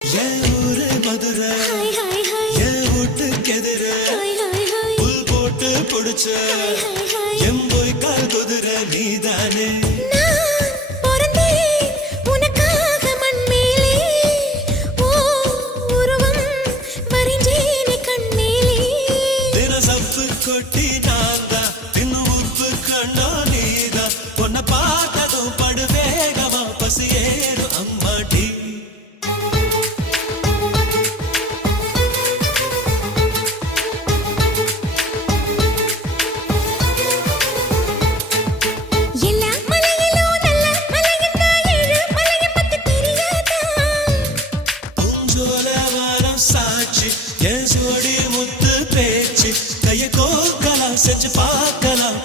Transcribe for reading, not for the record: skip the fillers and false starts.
என் ஊரு மதுரை என் வீட்டுக்கு எதிர புல் போட்டு புடிச்ச என் போய் கால் குதிரை நீதானே கொட்டி நான்தா தின்னு உப்பு கண்ணா நீதா பொண்ண பார்த்ததும் படுவேகமா பசி ஏறும் அம்மாடி எல்லா மலையிலும் நல்ல மலையந்தா ஏழு மலைய பத்தி தெரியாதா பூஞ்சோல வாரம் சாட்சி என் சோடி முத்து பேச்சு கைய கோக்கலாம் செஞ்சு பார்க்கலாம்